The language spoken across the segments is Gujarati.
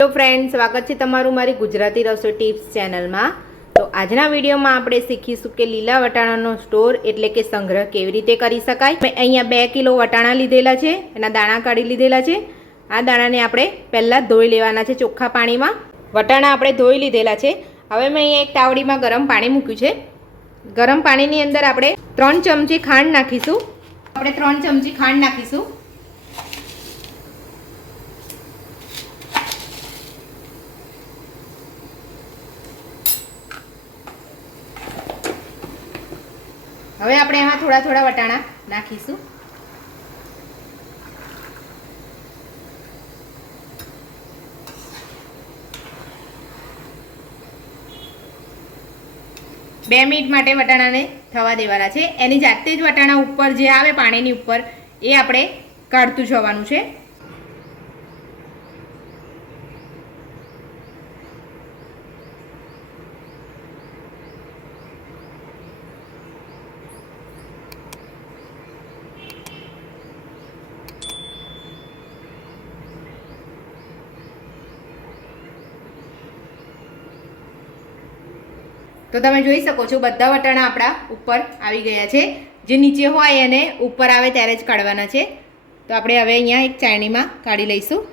હેલો ફ્રેન્ડ સ્વાગત છે તમારું મારી ગુજરાતી રસોઈ ટિપ્સ ચેનલમાં. તો આજના વિડીયોમાં આપણે શીખીશું કે લીલા વટાણાનો સ્ટોર એટલે કે સંગ્રહ કેવી રીતે કરી શકાય. મેં અહીંયા બે કિલો વટાણા લીધેલા છે, એના દાણા કાઢી લીધેલા છે. આ દાણાને આપણે પહેલાં ધોઈ લેવાના છે ચોખ્ખા પાણીમાં. વટાણા આપણે ધોઈ લીધેલા છે. હવે મેં અહીંયા એક તાવડીમાં ગરમ પાણી મૂક્યું છે. ગરમ પાણીની અંદર આપણે ત્રણ ચમચી ખાંડ નાખીશું. આપણે ત્રણ ચમચી ખાંડ નાખીશું. હવે આપણે એમાં થોડા થોડા વટાણા નાખીશું. બે મિનિટ માટે વટાણાને થવા દેવાના છે. એની જાતે જ વટાણા ઉપર જે આવે પાણીની ઉપર, એ આપણે કાઢતું જવાનું છે. તો તમે જોઈ શકો છો, બધા વટાણા આપણા ઉપર આવી ગયા છે. જે નીચે હોય એને ઉપર આવે ત્યારે જ કાઢવાના છે. તો આપણે હવે અહીંયા એક ચાયણીમાં કાઢી લઈશું.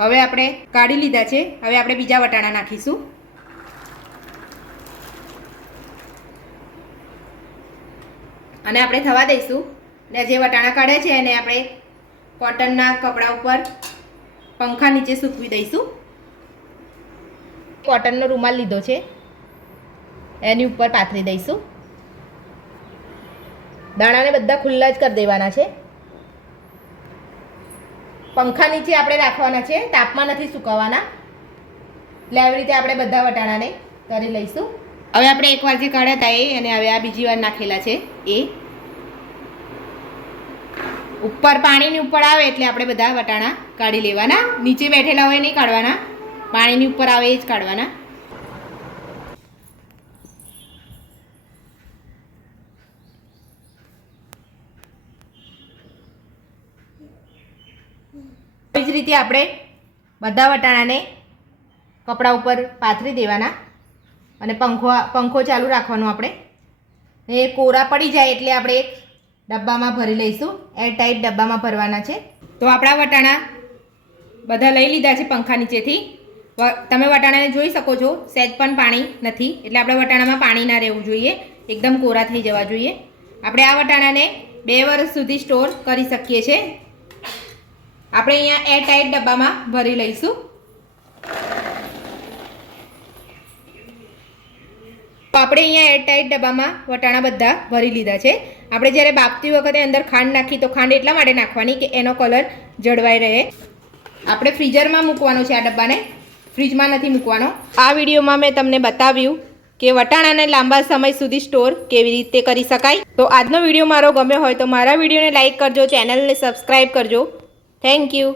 હવે આપણે કાઢી લીધા છે. હવે આપણે બીજા વટાણા નાખીશું. અને આપણે થવા દઈશું. ને જે વટાણા કાઢે છે એને આપણે કોટનના કપડા ઉપર પંખા નીચે સૂકવી દઈશું. કોટનનો રૂમાલ લીધો છે. એની ઉપર પાથરી દઈશું. દાણાને બધા ખુલ્લા જ કરી દેવાના છે. પંખા નીચે આપણે રાખવાના છે. તાપમાં નથી સુકવવાના. એટલે આવી રીતે આપણે બધા વટાણાને કરી લઈશું. હવે આપણે એકવાર જે કાઢ્યા હતા એ અને હવે આ બીજી વાર નાખેલા છે એ. ઉપર પાણીની ઉપર આવે એટલે આપણે બધા વટાણા કાઢી લેવાના. નીચે બેઠેલા હોય નહીં કાઢવાના. પાણીની ઉપર આવે એ જ કાઢવાના. આવી જ રીતે આપણે બધા વટાણાને કપડા ઉપર પાથરી દેવાના અને પંખો પંખો ચાલુ રાખવાનો આપણે. એ કોરા પડી જાય એટલે આપણે ડબ્બામાં ભરી લઈશું. એરટાઈટ ડબ્બામાં ભરવાના છે. તો આપણા વટાણા બધા લઈ લીધા છે પંખા નીચેથી. તમે વટાણાને જોઈ શકો છો, સહેજ પણ પાણી નથી. એટલે આપણે વટાણામાં પાણી ના રહેવું જોઈએ. એકદમ કોરા થઈ જવા જોઈએ. આપણે આ વટાણાને બે વર્ષ સુધી સ્ટોર કરી શકીએ છીએ. આપણે અહીંયા એરટાઈટ ડબ્બામાં ભરી લઈશું. તો આપણે અહીંયા એરટાઈટ ડબ્બામાં વટાણા બધા ભરી લીધા છે. આપણે જ્યારે બાફતી વખતે અંદર ખાંડ નાખી, તો ખાંડ એટલા માટે નાખવાની કે એનો કલર જળવાઈ રહે. આપણે ફ્રીઝરમાં મૂકવાનો છે આ ડબ્બાને. ફ્રીજમાં નથી મૂકવાનો. આ વિડીયોમાં મેં તમને બતાવ્યું કે વટાણાને લાંબા સમય સુધી સ્ટોર કેવી રીતે કરી શકાય. તો આજનો વીડિયો મારો ગમ્યો હોય તો મારા વિડીયોને લાઇક કરજો, ચેનલને સબસ્ક્રાઈબ કરજો. Thank you.